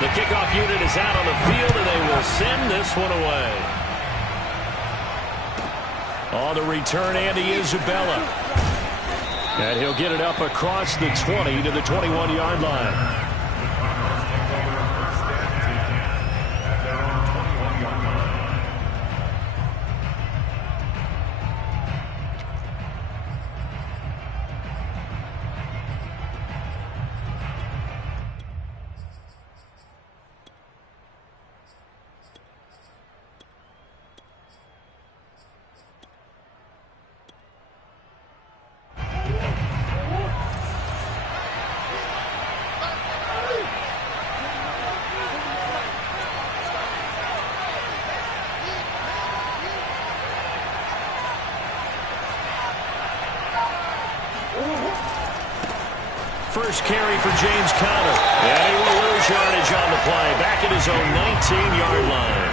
The kickoff unit is out on the field, and they will send this one away. On the return, Andy Isabella. And he'll get it up across the 20 to the 21-yard line. First carry for James Conner. And he will lose yardage on the play. Back at his own 19-yard line.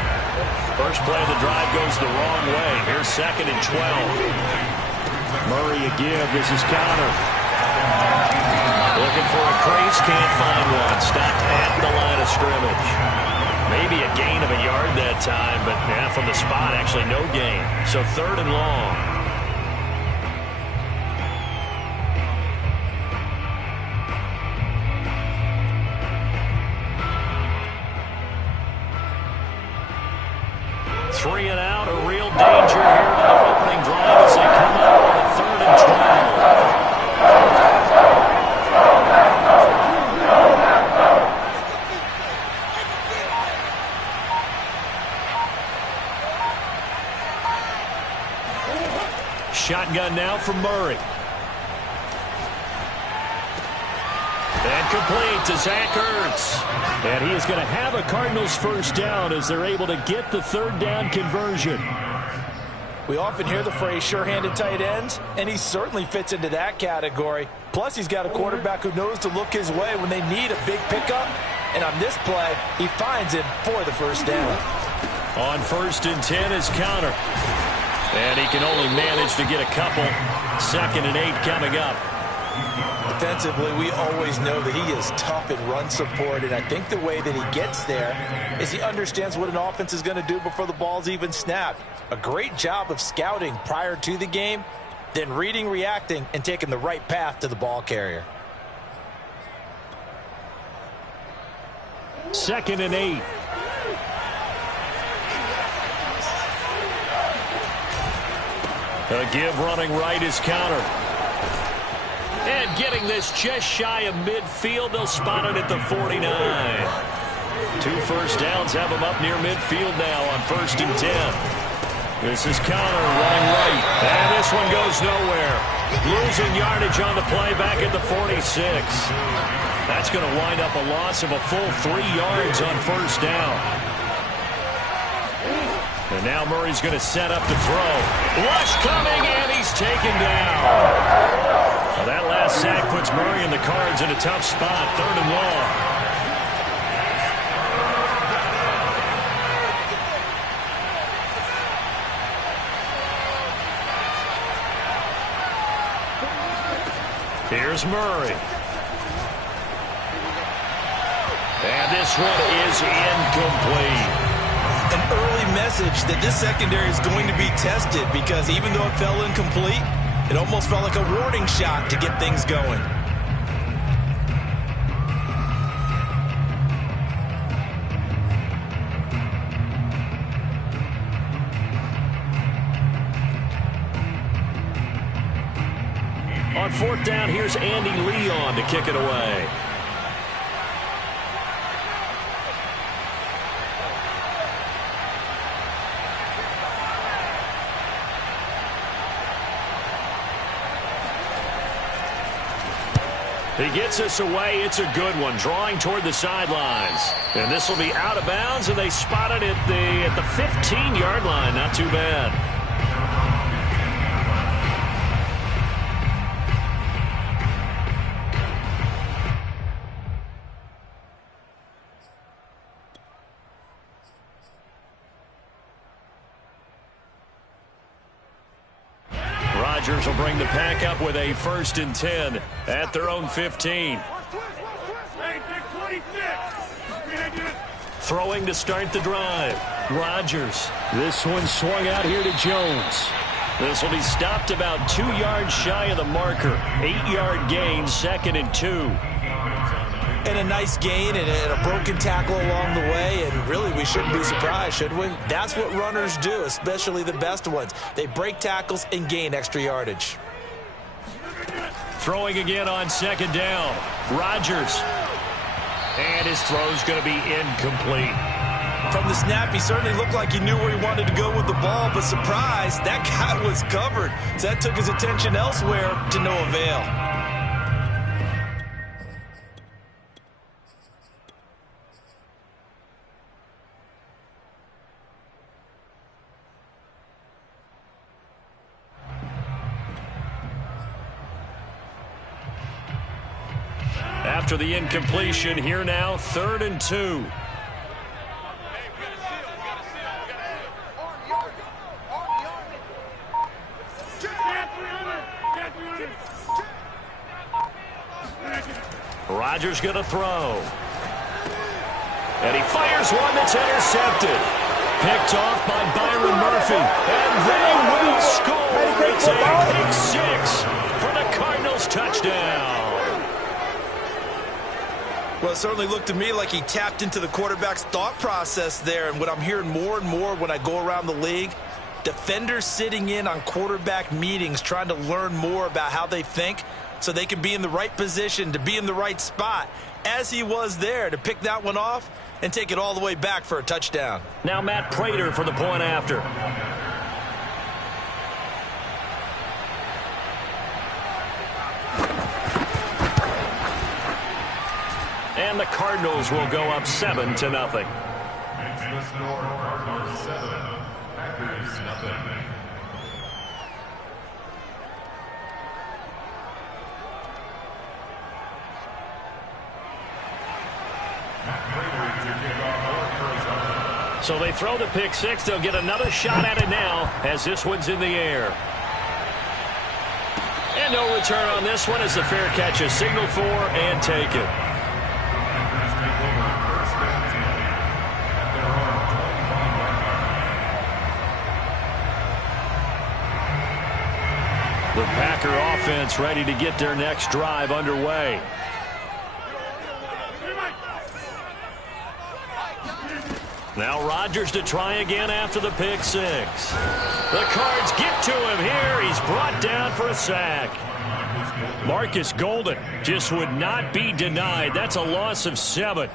First play of the drive goes the wrong way. Here's 2nd and 12. Murray a give. This is Conner. Looking for a crease. Can't find one. Stopped at the line of scrimmage. Maybe a gain of a yard that time, but from the spot, actually no gain. So 3rd and long. Three and out, a real danger here on the opening drive as they come up on 3rd and 12. Shotgun now from Murray. And complete to Zach Ertz. And he is going to have a Cardinals first down as they're able to get the 3rd down conversion. We often hear the phrase sure-handed tight ends, and he certainly fits into that category. Plus, he's got a quarterback who knows to look his way when they need a big pickup. And on this play, he finds him for the first down. On 1st and 10 is Conner. And he can only manage to get a couple. 2nd and 8 coming up. Defensively, we always know that he is tough in run support, and I think the way that he gets there is he understands what an offense is going to do before the ball's even snapped. A great job of scouting prior to the game, then reading, reacting, and taking the right path to the ball carrier. 2nd and 8. A give running right is Conner. And getting this just shy of midfield. They'll spot it at the 49. 2 first downs have him up near midfield now on 1st and 10. This is Conner running right. And this one goes nowhere. Losing yardage on the play back at the 46. That's going to wind up a loss of a full 3 yards on 1st down. And now Murray's going to set up to throw. Rush coming, and he's taken down. Well, that last sack puts Murray and the Cards in a tough spot. 3rd and long. Here's Murray. And this one is incomplete. An early message that this secondary is going to be tested because even though it fell incomplete, it almost felt like a warning shot to get things going. On 4th down, here's Andy Leon to kick it away. He gets us away. It's a good one. Drawing toward the sidelines. And this will be out of bounds, and they spot it at the 15-yard line. Not too bad. Rodgers will bring the pack up with a 1st and 10 at their own 15. Hey, 26. Throwing to start the drive. Rodgers. This one swung out here to Jones. This will be stopped about 2 yards shy of the marker. 8-yard gain, 2nd and 2. And a nice gain and a broken tackle along the way, and really we shouldn't be surprised, should we? That's what runners do, especially the best ones. They break tackles and gain extra yardage. Throwing again on 2nd down. Rodgers. And his throw's going to be incomplete. From the snap, he certainly looked like he knew where he wanted to go with the ball, but surprise, that guy was covered. So that took his attention elsewhere to no avail. After the incompletion, here now, 3rd and 2. Rodgers going to throw. And he fires one that's intercepted. Picked off by Byron Murphy. And they will score. It's a pick 6 for the Cardinals touchdown. Well, it certainly looked to me like he tapped into the quarterback's thought process there. And what I'm hearing more and more when I go around the league, defenders sitting in on quarterback meetings trying to learn more about how they think so they can be in the right position to be in the right spot, as he was there to pick that one off and take it all the way back for a touchdown. Now Matt Prater for the point after. And the Cardinals will go up 7-0. So they throw the pick 6. They'll get another shot at it now as this one's in the air. And no return on this one as the fair catch is signaled for and taken. The Packer offense ready to get their next drive underway. Now Rodgers to try again after the pick 6. The Cards get to him here. He's brought down for a sack. Marcus Golden just would not be denied. That's a loss of 7.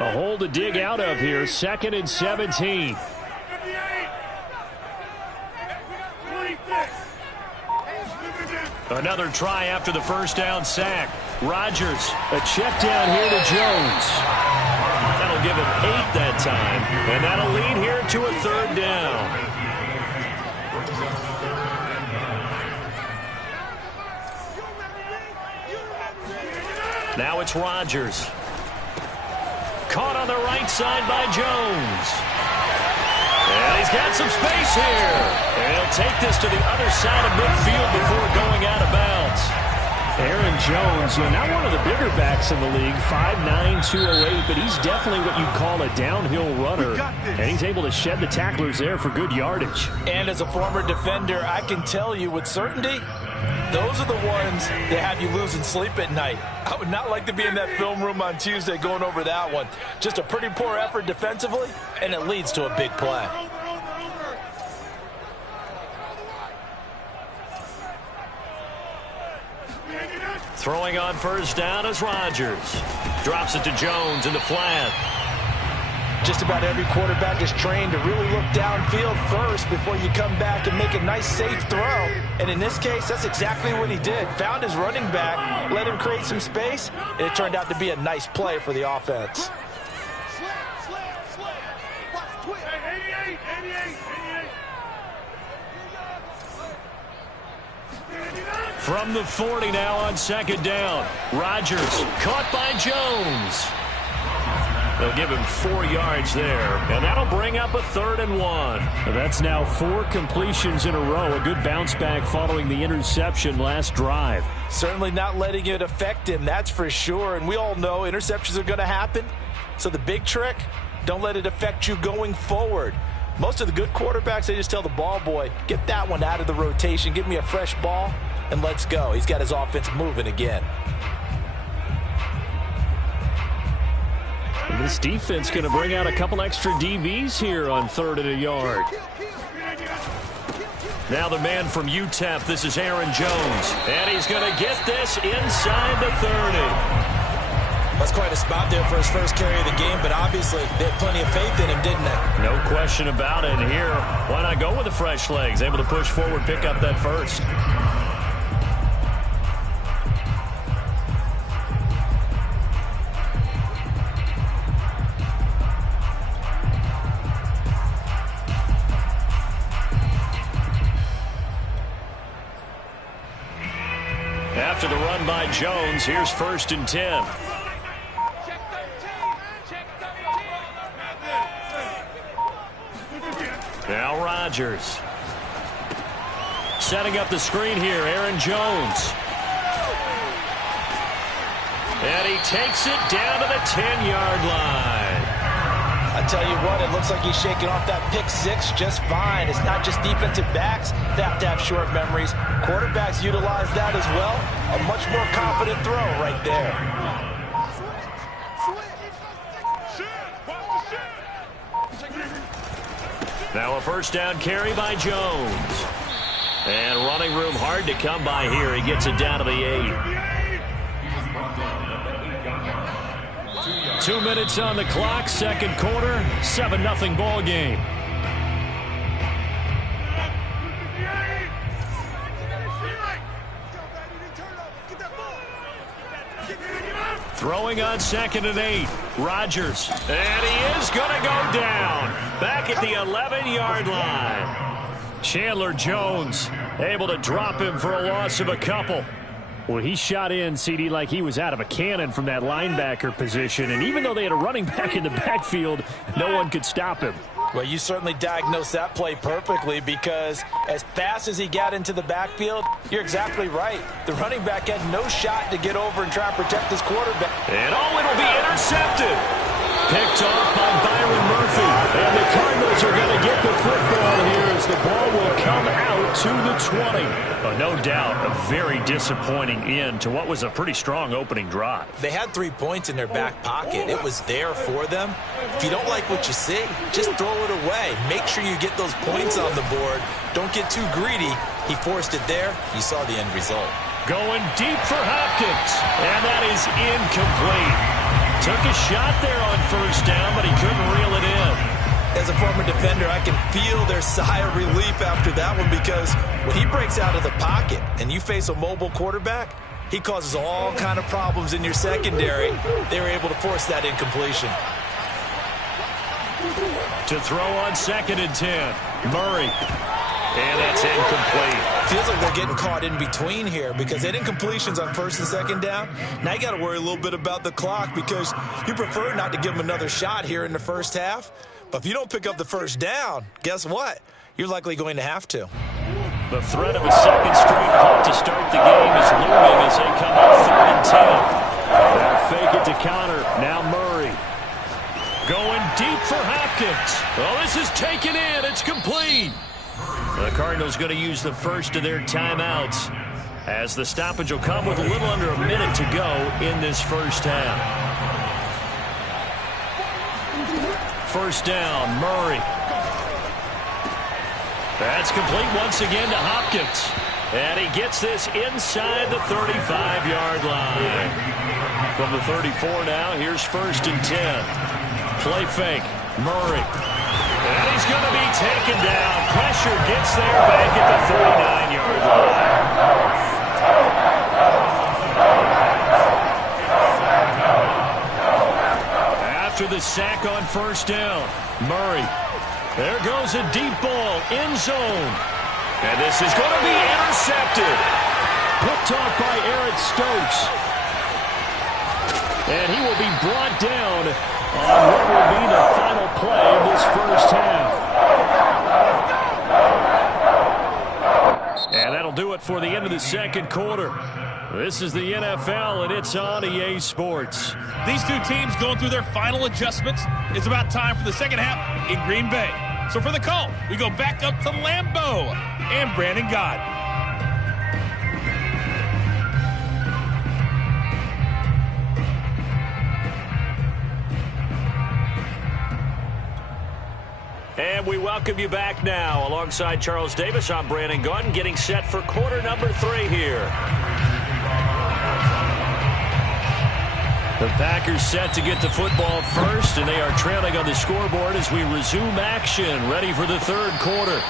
A hole to dig out of here. 2nd and 17. Another try after the first down sack. Rodgers, a check down here to Jones. That'll give him 8 that time. And that'll lead here to a 3rd down. Now it's Rodgers. Caught on the right side by Jones. And he's got some space here. And he'll take this to the other side of midfield before going out of bounds. Aaron Jones, not one of the bigger backs in the league, 5'9", 208, but he's definitely what you'd call a downhill runner. And he's able to shed the tacklers there for good yardage. And as a former defender, I can tell you with certainty, those are the ones that have you losing sleep at night. I would not like to be in that film room on Tuesday going over that one. Just a pretty poor effort defensively, and it leads to a big play. Throwing on first down is Rodgers. Drops it to Jones in the flat. Just about every quarterback is trained to really look downfield first before you come back and make a nice, safe throw. And in this case, that's exactly what he did. Found his running back, let him create some space, and it turned out to be a nice play for the offense. From the 40 now on 2nd down. Rodgers caught by Jones. They'll give him 4 yards there, and that'll bring up a 3rd and 1. That's now 4 completions in a row. A good bounce back following the interception last drive. Certainly not letting it affect him, that's for sure. And we all know interceptions are going to happen. So the big trick, don't let it affect you going forward. Most of the good quarterbacks, they just tell the ball boy, get that one out of the rotation, give me a fresh ball, and let's go. He's got his offense moving again. And this defense going to bring out a couple extra DBs here on 3rd and a yard. Now the man from UTEP, this is Aaron Jones. And he's going to get this inside the 30. That's quite a spot there for his first carry of the game, but obviously they had plenty of faith in him, didn't they? No question about it. And here, why not go with the fresh legs? Able to push forward, pick up that first. After the run by Jones, here's 1st and 10. Now Rodgers. Setting up the screen here, Aaron Jones. And he takes it down to the 10-yard line. I tell you what, it looks like he's shaking off that pick 6 just fine. It's not just defensive backs that have to have short memories. Quarterbacks utilize that as well. A much more confident throw right there. Now a 1st down carry by Jones. And running room hard to come by here. He gets it down to the 8. 2 minutes on the clock, 2nd quarter, 7-0 ball game. Throwing on 2nd and 8. Rodgers. And he is going to go down. Back at the 11-yard line. Chandler Jones able to drop him for a loss of a couple. Well, he shot in, CD, like he was out of a cannon from that linebacker position. And even though they had a running back in the backfield, no one could stop him. Well, you certainly diagnosed that play perfectly because as fast as he got into the backfield, you're exactly right. The running back had no shot to get over and try and protect his quarterback. And it'll be intercepted. Picked off by Byron Murphy. And the Cardinals are going to get the football here as the ball will come out to the 20. No doubt a very disappointing end to what was a pretty strong opening drive. They had 3 points in their back pocket. It was there for them. If you don't like what you see, just throw it away. Make sure you get those points on the board. Don't get too greedy. He forced it there. You saw the end result. Going deep for Hopkins. And that is incomplete. Took a shot there on 1st down, but he couldn't reel it in. As a former defender, I can feel their sigh of relief after that one because when he breaks out of the pocket and you face a mobile quarterback, he causes all kind of problems in your secondary. They were able to force that incompletion. To throw on 2nd and 10. Murray. And that's incomplete. Feels like they're getting caught in between here because they had incompletions on 1st and 2nd down. Now you got to worry a little bit about the clock because you prefer not to give them another shot here in the 1st half. But if you don't pick up the 1st down, guess what? You're likely going to have to. The threat of a 2nd straight punt to start the game is looming as they come up 3rd and 10. They'll fake it to counter. Now Murray. Going deep for Hopkins. Well, this is taken in. It's complete. The Cardinals going to use the first of their timeouts as the stoppage will come with a little under a minute to go in this 1st half. 1st down, Murray. That's complete once again to Hopkins. And he gets this inside the 35-yard line. From the 34 now, here's 1st and 10. Play fake, Murray. And he's going to be taken down. Pressure gets there back at the 39-yard line. After the sack on 1st down, Murray. There goes a deep ball, end zone. And this is going to be intercepted. Picked off by Eric Stokes. And he will be brought down on what will be the final play of this first half. And that'll do it for the end of the second quarter. This is the NFL, and it's on EA Sports. These two teams going through their final adjustments. It's about time for the second half in Green Bay. So for the call, we go back up to Lambeau and Brandon Gott. And we welcome you back now. Alongside Charles Davis, I'm Brandon Gott, getting set for quarter number 3 here. The Packers set to get the football first, and they are trailing on the scoreboard as we resume action, ready for the third quarter.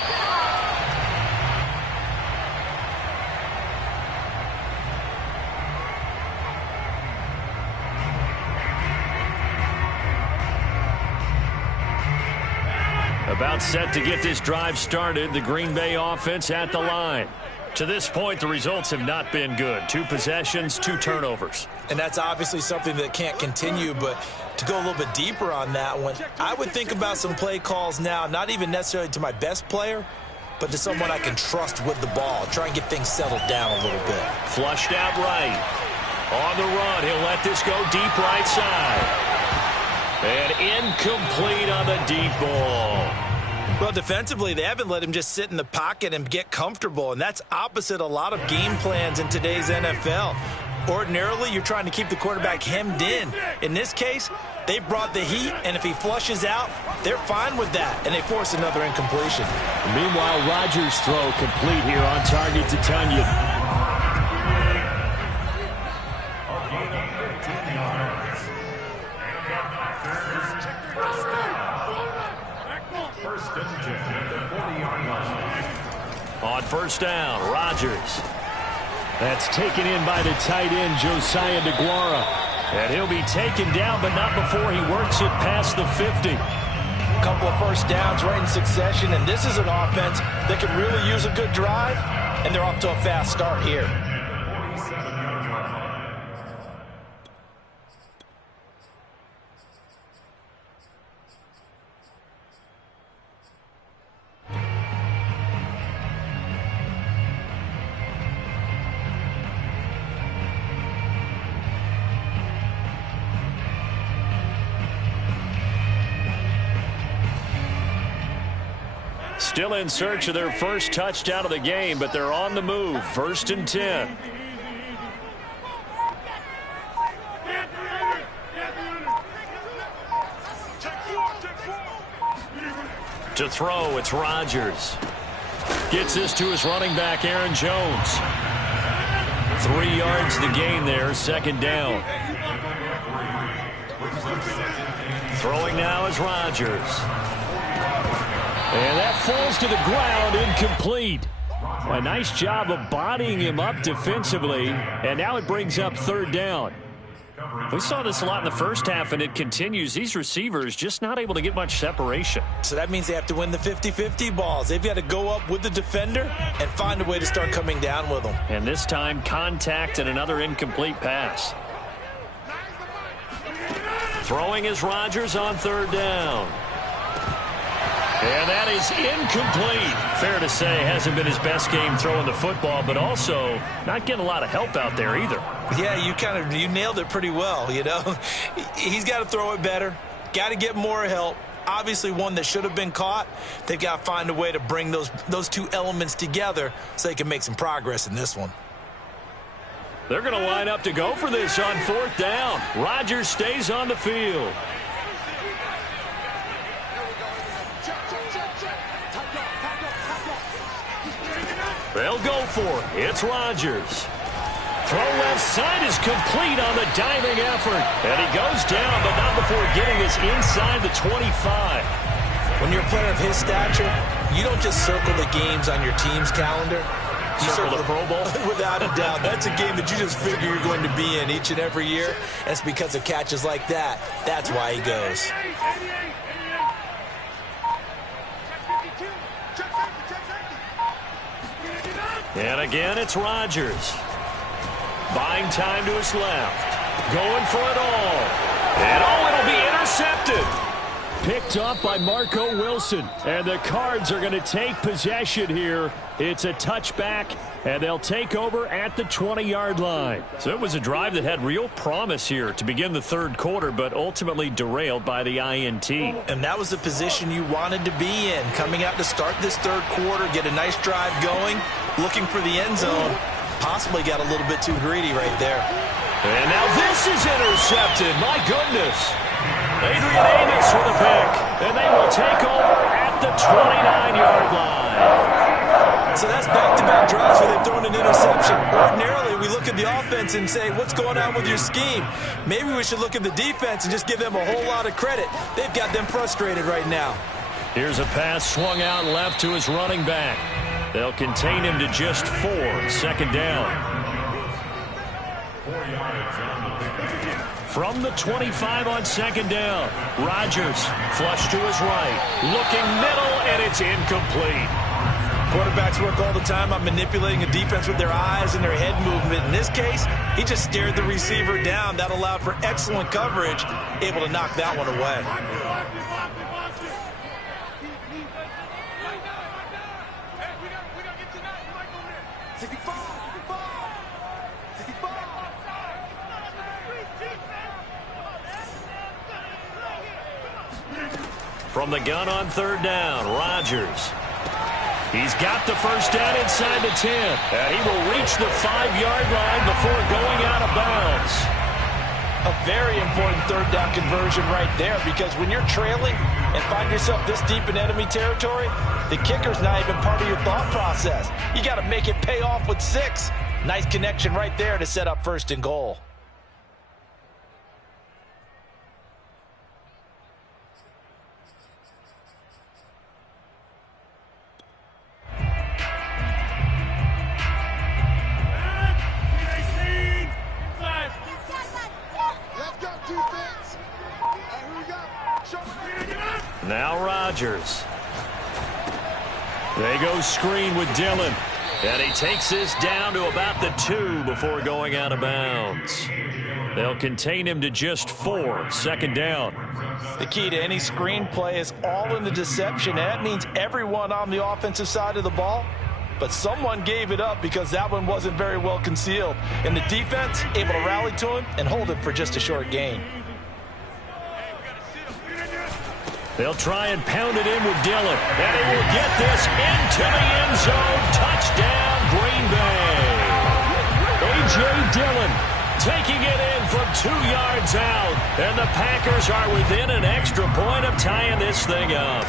About set to get this drive started, the Green Bay offense at the line. To this point, the results have not been good. 2 possessions, 2 turnovers. And that's obviously something that can't continue, but to go a little bit deeper on that one, I would think about some play calls now, not even necessarily to my best player, but to someone I can trust with the ball. Try and get things settled down a little bit. Flushed out right. On the run, he'll let this go deep right side. And incomplete on the deep ball. Well, defensively, they haven't let him just sit in the pocket and get comfortable, and that's opposite a lot of game plans in today's NFL. Ordinarily, you're trying to keep the quarterback hemmed in. In this case, they brought the heat, and if he flushes out, they're fine with that, and they force another incompletion. Meanwhile, Rodgers' throw complete here on target to Tunyon. On first down, Rodgers. That's taken in by the tight end, Josiah DeGuara. And he'll be taken down, but not before he works it past the 50. A couple of first downs right in succession, and this is an offense that can really use a good drive, and they're off to a fast start here. Still in search of their first touchdown of the game, but they're on the move. 1st and 10. To throw, it's Rodgers. Gets this to his running back, Aaron Jones. 3 yards the gain there, 2nd down. Throwing now is Rodgers. And that falls to the ground, incomplete. A nice job of bodying him up defensively, and now it brings up 3rd down. We saw this a lot in the first half, and it continues. These receivers just not able to get much separation. So that means they have to win the 50-50 balls. They've got to go up with the defender and find a way to start coming down with them. And this time, contact and another incomplete pass. Throwing is Rodgers on 3rd down. And that is incomplete. Fair to say, hasn't been his best game throwing the football, but also not getting a lot of help out there either. Yeah, you nailed it pretty well, you know. He's got to throw it better, got to get more help. Obviously one that should have been caught. They've got to find a way to bring those 2 elements together so they can make some progress in this one. They're going to line up to go for this on 4th down. Rodgers stays on the field. They'll go for it. It's Rodgers. Throw left side is complete on the diving effort. And he goes down, but not before getting this inside the 25. When you're a player of his stature, you don't just circle the games on your team's calendar. You circle the Pro Bowl? Without a doubt. That's a game that you just figure you're going to be in each and every year. And it's because of catches like that. That's why he goes. And again, it's Rodgers. Buying time to his left. Going for it all. And it'll be intercepted. intercepted. Picked up by Marco Wilson. And the Cards are going to take possession here. It's a touchback, and they'll take over at the 20-yard line. So it was a drive that had real promise here to begin the third quarter, but ultimately derailed by the INT. And that was the position you wanted to be in. Coming out to start this third quarter, get a nice drive going, looking for the end zone. Possibly got a little bit too greedy right there. And now this is intercepted. My goodness. Adrian Amos with a pick. And they will take over at the 29-yard line. So that's back-to-back drives where they've thrown an interception. Ordinarily, we look at the offense and say, what's going on with your scheme? Maybe we should look at the defense and just give them a whole lot of credit. They've got them frustrated right now. Here's a pass swung out left to his running back. They'll contain him to just 4. Second down. From the 25 on second down, Rodgers flush to his right, looking middle, and it's incomplete. Quarterbacks work all the time on manipulating a defense with their eyes and their head movement. In this case, he just stared the receiver down. That allowed for excellent coverage, able to knock that one away. From the gun on third down, Rodgers. He's got the first down inside the 10. And he will reach the 5-yard line before going out of bounds. A very important third down conversion right there, because when you're trailing and find yourself this deep in enemy territory, the kicker's not even part of your thought process. You got to make it pay off with 6. Nice connection right there to set up first and goal. Now Rodgers. They go screen with Dillon. And he takes this down to about the 2 before going out of bounds. They'll contain him to just 4. Second down. The key to any screen play is all in the deception. And that means everyone on the offensive side of the ball. But someone gave it up because that one wasn't very well concealed. And the defense able to rally to him and hold him for just a short gain. They'll try and pound it in with Dillon. And he will get this into the end zone. Touchdown, Green Bay. A.J. Dillon taking it in from 2 yards out. And the Packers are within an extra point of tying this thing up.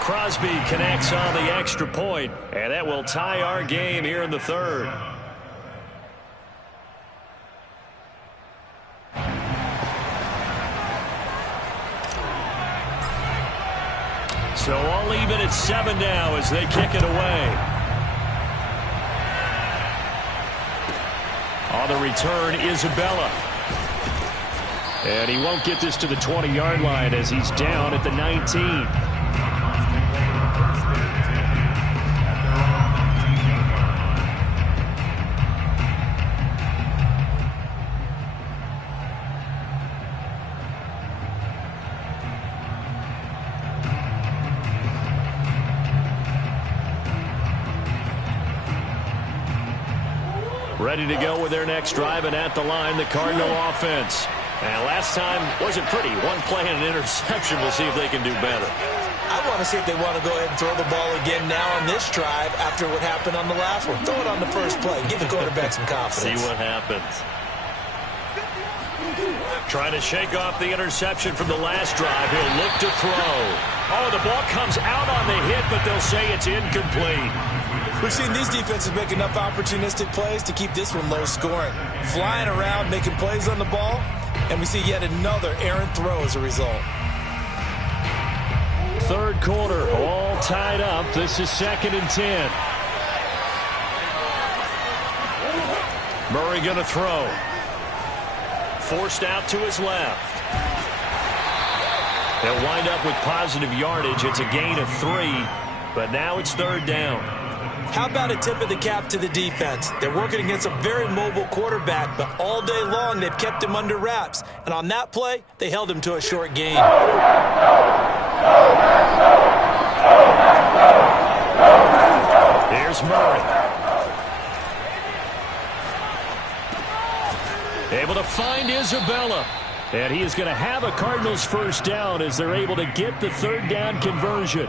Crosby connects on the extra point, and that will tie our game here in the third. So all even at 7 now as they kick it away. On the return, Isabella. And he won't get this to the 20-yard line as he's down at the 19. Ready to go with their next drive, and at the line, the Cardinal offense. And last time wasn't pretty. One play and an interception. We'll see if they can do better. I want to see if they want to go ahead and throw the ball again now on this drive after what happened on the last one. Throw it on the first play. Give the quarterback some confidence. See what happens. Trying to shake off the interception from the last drive. He'll look to throw. Oh, the ball comes out on the hit, but they'll say it's incomplete. We've seen these defenses make enough opportunistic plays to keep this one low scoring. Flying around, making plays on the ball, and we see yet another errant throw as a result. Third quarter, all tied up. This is 2nd and 10. Murray going to throw. Forced out to his left. They'll wind up with positive yardage. It's a gain of 3, but now it's 3rd down. How about a tip of the cap to the defense? They're working against a very mobile quarterback, but all day long they've kept him under wraps. And on that play, they held him to a short gain. Here's Murray. Able to find Isabella. And he is going to have a Cardinals first down as they're able to get the third down conversion.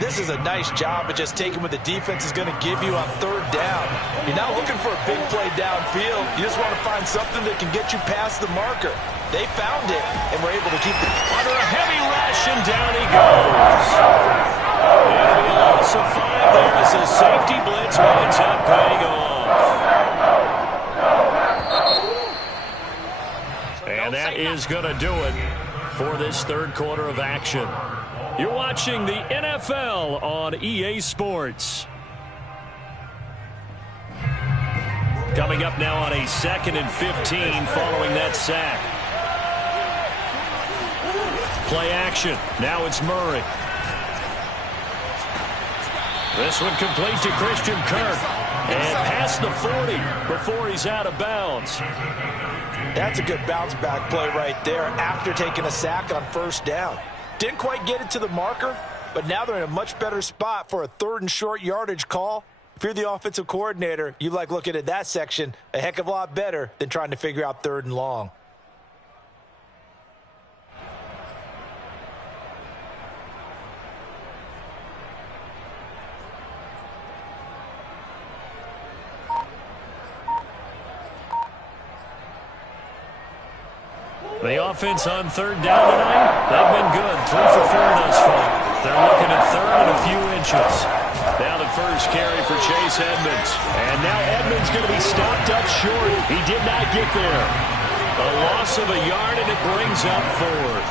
This is a nice job of just taking what the defense is going to give you on third down. You're not looking for a big play downfield. You just want to find something that can get you past the marker. They found it, and were able to keep it. Under a heavy rush, and down he goes. It'll be a loss of 5 there as the safety blitz winds up paying off. And that is going to do it for this third quarter of action. You're watching the NFL on EA Sports. Coming up now on a 2nd and 15 following that sack. Play action. Now it's Murray. This one complete to Christian Kirk. And past the 40 before he's out of bounds. That's a good bounce back play right there after taking a sack on first down. Didn't quite get it to the marker, but now they're in a much better spot for a 3rd and short yardage call. If you're the offensive coordinator, you like looking at that section a heck of a lot better than trying to figure out 3rd and long. The offense on third down tonight, they've been good. 3 for 4 thus far. They're looking at 3rd and a few inches. Now the first carry for Chase Edmonds. And now Edmonds going to be stopped up short. He did not get there. A loss of a yard, and it brings up 4th.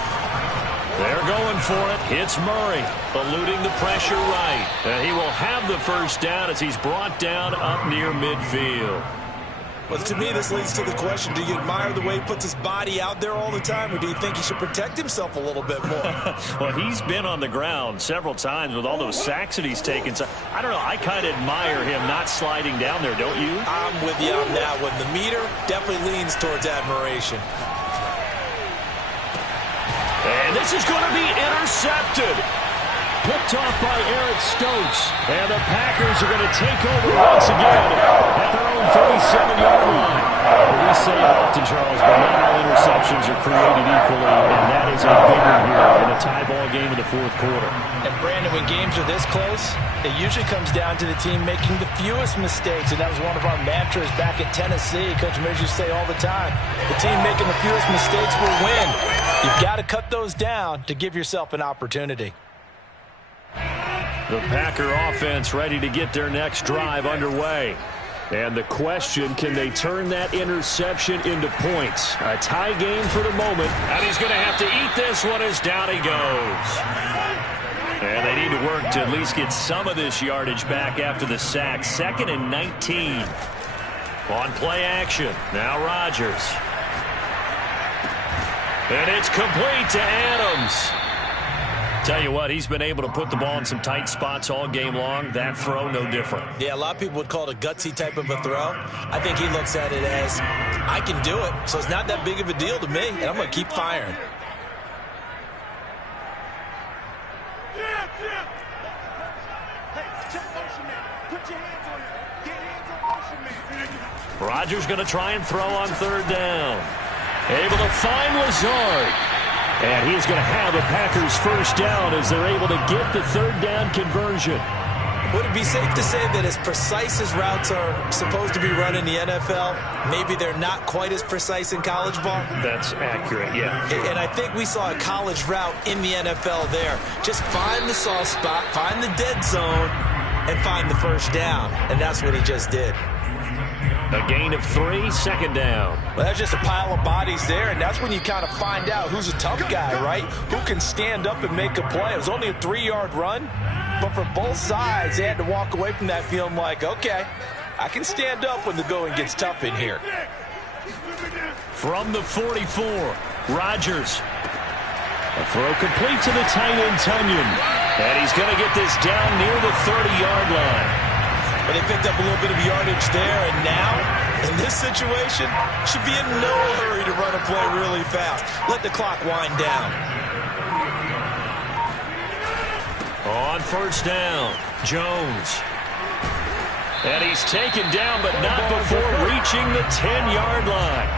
They're going for it. It's Murray, eluding the pressure right. And he will have the first down as he's brought down up near midfield. Well, to me, this leads to the question, do you admire the way he puts his body out there all the time, or do you think he should protect himself a little bit more? Well, he's been on the ground several times with all those sacks that he's taken. So, I don't know, I kind of admire him not sliding down there, don't you? I'm with you on that one. The meter definitely leans towards admiration. And this is going to be intercepted. Picked off by Eric Stokes. And the Packers are going to take over once again at their own 37-yard line. We say it often, Charles, but not all interceptions are created equally, and that is a big one here in a tie ball game in the 4th quarter. And, Brandon, when games are this close, it usually comes down to the team making the fewest mistakes, and that was one of our mantras back at Tennessee. Coach Mears used to say all the time, the team making the fewest mistakes will win. You've got to cut those down to give yourself an opportunity. The Packer offense ready to get their next drive underway. And the question, can they turn that interception into points? A tie game for the moment. And he's going to have to eat this one as down he goes. And they need to work to at least get some of this yardage back after the sack. 2nd and 19. On play action. Now Rodgers. And it's complete to Adams. Tell you what, he's been able to put the ball in some tight spots all game long. That throw, no different. Yeah, a lot of people would call it a gutsy type of a throw. I think he looks at it as, I can do it, so it's not that big of a deal to me, and I'm going to keep firing. Rodgers going to try and throw on third down. Able to find Lazard. And he's going to have a Packers first down as they're able to get the third down conversion. Would it be safe to say that as precise as routes are supposed to be run in the NFL, maybe they're not quite as precise in college ball? That's accurate, yeah. And I think we saw a college route in the NFL there. Just find the soft spot, find the dead zone, and find the first down. And that's what he just did. A gain of 3, 2nd down. Well, that's just a pile of bodies there, and that's when you kind of find out who's a tough guy, right? Who can stand up and make a play. It was only a 3-yard run, but for both sides, they had to walk away from that feeling like, okay, I can stand up when the going gets tough in here. From the 44, Rodgers. A throw complete to the tight end, Tunyon. And he's going to get this down near the 30-yard line. But they picked up a little bit of yardage there, and now, in this situation, should be in no hurry to run a play really fast. Let the clock wind down. On first down, Jones. And he's taken down, but not before reaching the 10-yard line.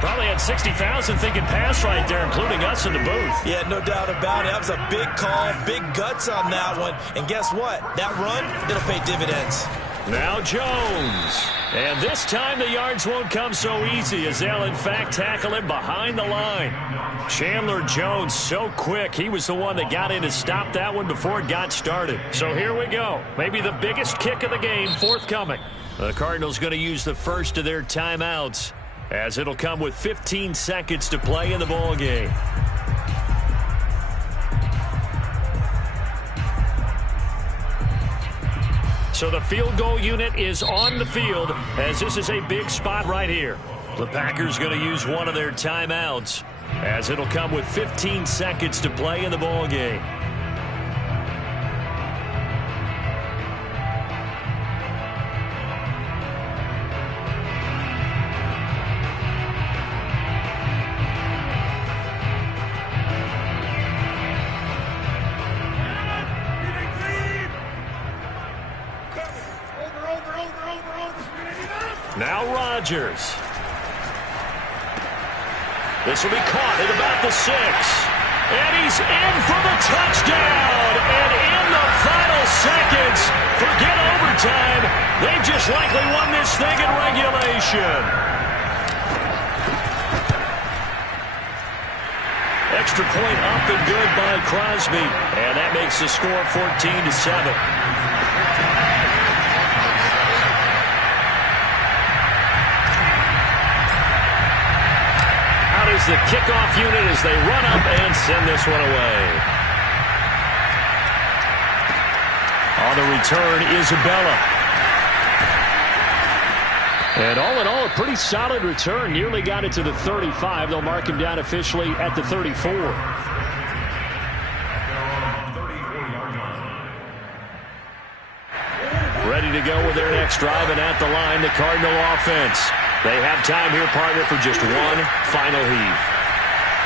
Probably had 60,000 thinking pass right there, including us in the booth. Yeah, no doubt about it. That was a big call, big guts on that one. And guess what? That run, it'll pay dividends. Now Jones. And this time the yards won't come so easy as they'll, in fact, tackle him behind the line. Chandler Jones, so quick. He was the one that got in to stop that one before it got started. So here we go. Maybe the biggest kick of the game forthcoming. The Cardinals going to use the first of their timeouts, as it'll come with 15 seconds to play in the ball game. So the field goal unit is on the field, as this is a big spot right here. The Packers going to use one of their timeouts, as it'll come with 15 seconds to play in the ball game. Now Rodgers. This will be caught at about the 6. And he's in for the touchdown. And in the final seconds, forget overtime. They just likely won this thing in regulation. Extra point up and good by Crosby. And that makes the score 14-7. Is the kickoff unit as they run up and send this one away. On the return, Isabella. And all in all, a pretty solid return. Nearly got it to the 35. They'll mark him down officially at the 34. Ready to go with their next drive, and at the line, the Cardinal offense. They have time here, partner, for just one final heave.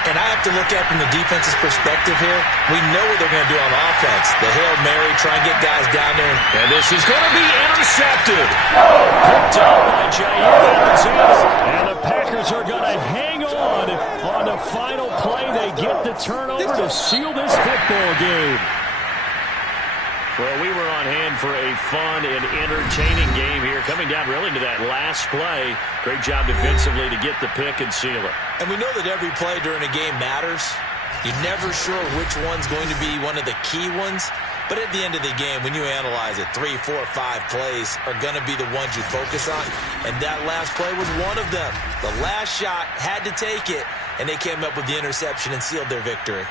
And I have to look at it from the defense's perspective here. We know what they're going to do on offense. The Hail Mary, try and get guys down there. And this is going to be intercepted. Picked up by Jair Alexander. And the Packers are going to hang on the final play. They get the turnover to seal this football game. Well, we were on hand for a fun and entertaining game here, coming down really to that last play. Great job defensively to get the pick and seal it. And we know that every play during a game matters. You're never sure which one's going to be one of the key ones. But at the end of the game, when you analyze it, 3, 4, 5 plays are going to be the ones you focus on. And that last play was one of them. The last shot had to take it, and they came up with the interception and sealed their victory.